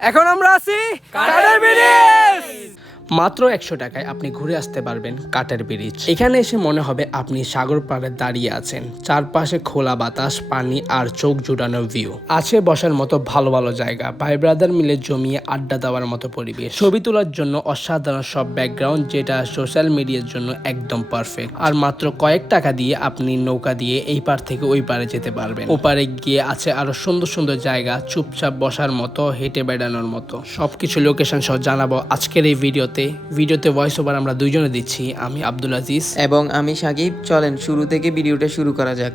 এখন আমরা আছি কাঠের মাত্র একশো টাকায় আপনি ঘুরে আসতে পারবেন কাঠের ব্রিজ এখানে এসে মনে হবে আপনি সাগর পাড়ে দাঁড়িয়ে আছেন। চারপাশে খোলা বাতাস, পানি আর চোখ জুড়ানো ভিউ আছে বসার মতো ভালো ভালো জায়গা। ভাই ব্রাদার মিলে জমিয়ে আড্ডা দেওয়ার মতো পরিবেশ। ছবি তোলার জন্য অসাধারণ সব ব্যাকগ্রাউন্ড যেটা সোশ্যাল মিডিয়ার জন্য একদম পারফেক্ট আর মাত্র কয়েক টাকা দিয়ে আপনি নৌকা দিয়ে এই পার থেকে ওই পারে যেতে পারবেন। ওপারে গিয়ে আছে আরও সুন্দর সুন্দর জায়গা, চুপচাপ বসার মতো, হেঁটে বেড়ানোর মতো। সবকিছু লোকেশন সহ জানাব আজকের এই ভিডিওতে ভিডিওতে ভয়েস ওভার আমরা দুইজনে দিচ্ছি, আমি আব্দুল আজিজ। এবং আমি সাকিব, চলেন শুরু থেকে ভিডিওটা শুরু করা যাক।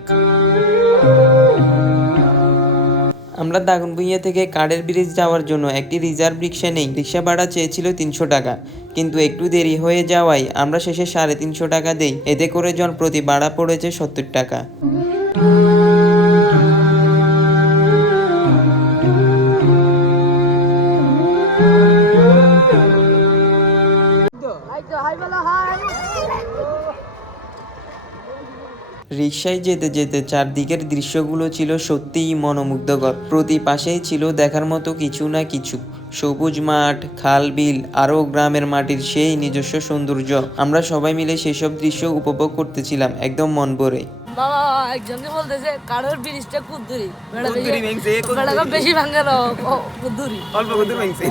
আমরা দাগনভূঞা থেকে কাঠের ব্রিজ যাওয়ার জন্য একটি রিজার্ভ রিক্সা নেই রিক্সা ভাড়া চেয়েছিল তিনশো টাকা। কিন্তু একটু দেরি হয়ে যাওয়ায় আমরা শেষে সাড়ে তিনশো টাকা দেই। এতে করে জন প্রতি ভাড়া পড়েছে সত্তর টাকা। রিক্সায় যেতে যেতে চারদিকের দৃশ্যগুলো ছিল সত্যিই মনোমুগ্ধকর। প্রতি পাশেই ছিল দেখার মতো কিছু না কিছু। সবুজ মাঠ খাল বিল আরও গ্রামের মাটির সেই নিজস্ব সৌন্দর্য। আমরা সবাই মিলে সেসব দৃশ্য উপভোগ করতেছিলাম একদম মন ভরে। বাবা একজনকে বলতেছে কারোর ব্রিজটা কুদ্দুরি। বেশি ভাঙে কুদ্দুরি। অল্প কত ভাঙছে।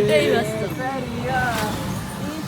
এটাই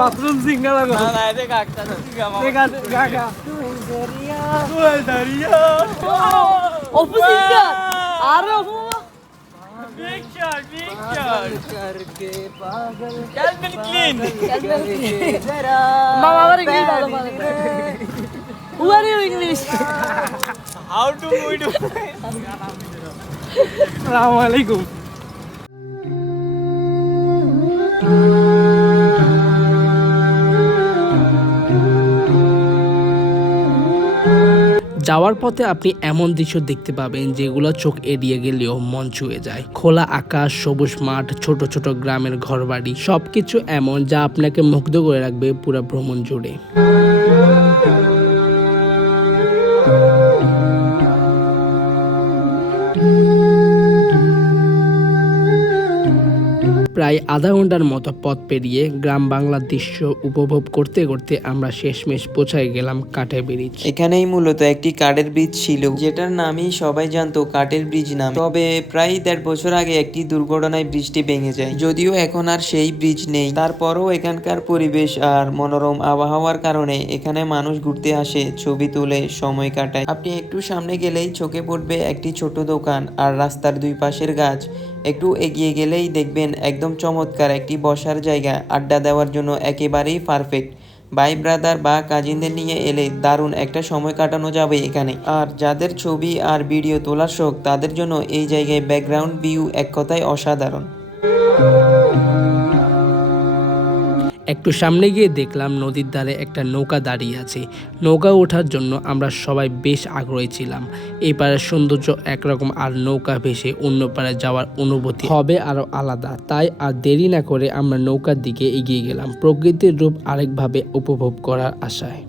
বাথরুম সিঙ্গা লাগো না না আরে অপু মামা আবার ইংলিশ ভালো পারে? হাউ উই ডু আসসালামু আলাইকুম যাওয়ার পথে আপনি এমন দৃশ্য দেখতে পাবেন যেগুলো চোখ এড়িয়ে গেলেও মন ছুঁয়ে যায়। খোলা আকাশ, সবুজ মাঠ, ছোট ছোট গ্রামের ঘরবাড়ি, সবকিছু এমন যা আপনাকে মুগ্ধ করে রাখবে পুরো ভ্রমণ জুড়ে। প্রায় আধা ঘণ্টার মতো পথ পেরিয়ে গ্রাম বাংলার দৃশ্য উপভোগ করতে করতে আমরা শেষমেশ পৌঁছায় গেলাম কাঠের ব্রিজ। এখানেই মূলত একটি কাঠের ব্রিজ ছিল, যেটার নামই সবাই জানতো কাঠের ব্রিজ নাম। তবে প্রায় দেড় বছর আগে একটি দুর্ঘটনায় ব্রিজটি ভেঙে যায়, যদিও এখন আর সেই ব্রিজ নেই। তারপরও এখানকার পরিবেশ আর মনোরম আবহাওয়ার কারণে এখানে মানুষ ঘুরতে আসে, ছবি তুলে, সময় কাটায়। আপনি একটু সামনে গেলেই চোখে পড়বে একটি ছোট দোকান আর রাস্তার দুই পাশের গাছ। একটু এগিয়ে গেলেই দেখবেন একদম চমৎকার একটি বসার জায়গা। আড্ডা দেওয়ার জন্য একেবারেই পারফেক্ট ভাই ব্রাদার বা কাজিনদের নিয়ে এলে দারুণ একটা সময় কাটানো যাবে এখানে। আর যাদের ছবি আর ভিডিও তোলার শখ, তাদের জন্য এই জায়গায় ব্যাকগ্রাউন্ড ভিউ এক কথায় অসাধারণ। একটু সামনে গিয়ে দেখলাম নদীর ধারে একটা নৌকা দাঁড়িয়ে আছে। নৌকা ওঠার জন্য আমরা সবাই বেশ আগ্রহী ছিলাম। এই পাড়ার সৌন্দর্য একরকম আর নৌকা ভেসে অন্য পাড়ে যাওয়ার অনুভূতি হবে আরও আলাদা। তাই আর দেরি না করে আমরা নৌকার দিকে এগিয়ে গেলাম প্রকৃতির রূপ আরেকভাবে উপভোগ করার আশায়।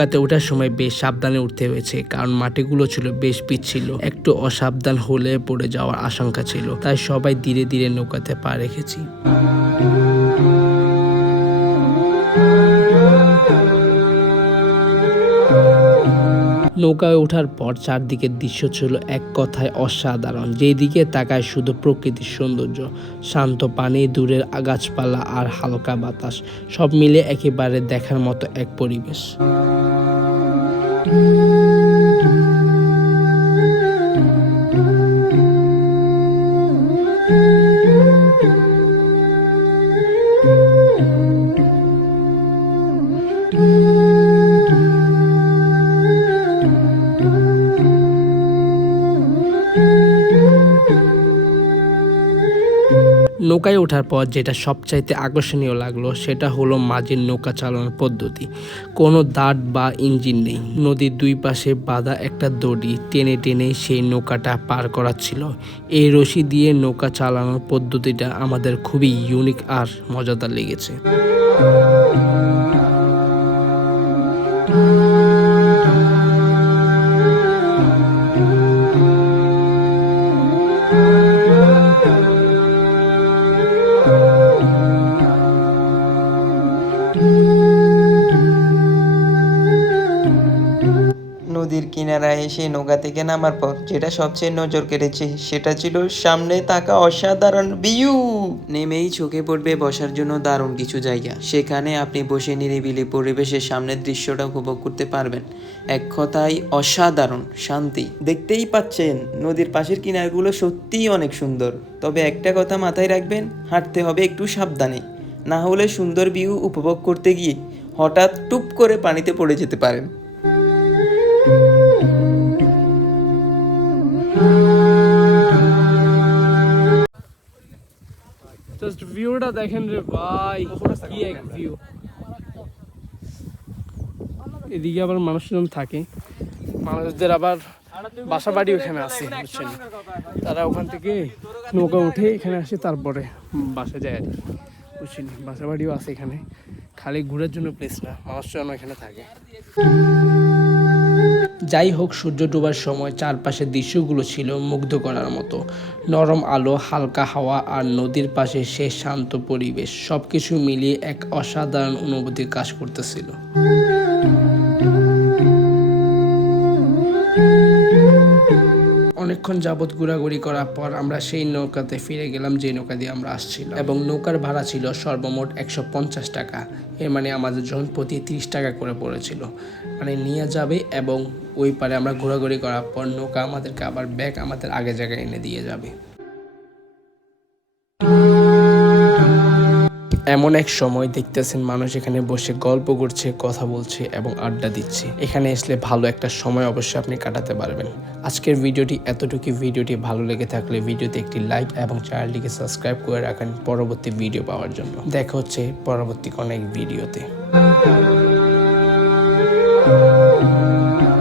নৌকাতে ওঠার সময় বেশ সাবধানে উঠতে হয়েছে, কারণ মাটিগুলো ছিল বেশ পিচ্ছিল। একটু অসাবধান হলে পড়ে যাওয়ার আশঙ্কা ছিল, তাই সবাই ধীরে ধীরে নৌকাতে পা রেখেছি। নৌকায় ওঠার পর চারদিকের দৃশ্য ছিল এক কথায় অসাধারণ, যেদিকে তাকায় শুধু প্রকৃতির সৌন্দর্য, শান্ত পানি, দূরের গাছপালা আর হালকা বাতাস, সব মিলে একেবারে দেখার মতো এক পরিবেশ। নৌকায় ওঠার পর যেটা সবচাইতে আকর্ষণীয় লাগল সেটা হলো মাঝের নৌকা চালানোর পদ্ধতি। কোনো দাঁত বা ইঞ্জিন নেই। নদীর দুই পাশে বাঁধা একটা দড়ি টেনে টেনে সেই নৌকাটা পার করাচ্ছিল। এই রশি দিয়ে নৌকা চালানোর পদ্ধতিটা আমাদের খুবই ইউনিক আর মজাদার লেগেছে। নদীর কিনারায় এসে নৌকা থেকে নামার পর যেটা সবচেয়ে নজর কেড়েছে সেটা ছিল সামনে থাকা অসাধারণ ভিউ নেমেই চোখে পড়বে বসার জন্য দারুণ কিছু জায়গা। সেখানে আপনি বসে নিরিবিলি পরিবেশের সামনের দৃশ্যটা উপভোগ করতে পারবেন। এক কথায় অসাধারণ, শান্তি। দেখতেই পাচ্ছেন, নদীর পাশের কিনারগুলো সত্যিই অনেক সুন্দর। তবে একটা কথা মাথায় রাখবেন, হাঁটতে হবে একটু সাবধানে। না হলে সুন্দর ভিউ উপভোগ করতে গিয়ে হঠাৎ টুপ করে পানিতে পড়ে যেতে পারেন। ভিউটা দেখেন রে ভাই, কি এক ভিউ এদিকে আবার মানুষজন থাকে, মানুষদের আবার বাসা বাড়ি ওখানে আছে, বুঝছেন? তারা ওখান থেকে নৌকা উঠে এখানে আসে, তারপরে বাসা যায় আর কি, বুঝছেন? বাসা বাড়িও আছে এখানে, খালি ঘোরার জন্য প্লেস না, মানুষজন এখানে থাকে। যাই হোক, সূর্য ডোবার সময় চারপাশের দৃশ্যগুলো ছিল মুগ্ধ করার মতো। নরম আলো, হালকা হাওয়া আর নদীর পাশে সে শান্ত পরিবেশ, সবকিছু মিলিয়ে এক অসাধারণ অনুভূতির কাজ করতেছিল। অনেকক্ষণ যাবৎ ঘোরাঘুরি করার পর আমরা সেই নৌকাতে ফিরে গেলাম যে নৌকা দিয়ে আমরা আসছিলাম। এবং নৌকার ভাড়া ছিল সর্বমোট একশো পঞ্চাশ টাকা। এর মানে আমাদের জন প্রতি তিরিশ টাকা করে পড়েছিল। মানে নিয়ে যাবে এবং ওই পারে আমরা ঘোরাঘুরি করার পর নৌকা আমাদেরকে আবার ব্যাগ আমাদের আগে জায়গায় এনে দিয়ে যাবে। এমন এক সময় দেখতেছেন মানুষ এখানে বসে গল্প করছে, কথা বলছে এবং আড্ডা দিচ্ছে। এখানে আসলে ভালো একটা সময় অবশ্যই আপনি কাটাতে পারবেন। আজকের ভিডিওটি এতটুকু। ভিডিওটি ভালো লেগে থাকলে ভিডিওতে একটি লাইক এবং চ্যানেলটিকে সাবস্ক্রাইব করে রাখেন পরবর্তী ভিডিও পাওয়ার জন্য। দেখা হচ্ছে পরবর্তী অনেক ভিডিওতে।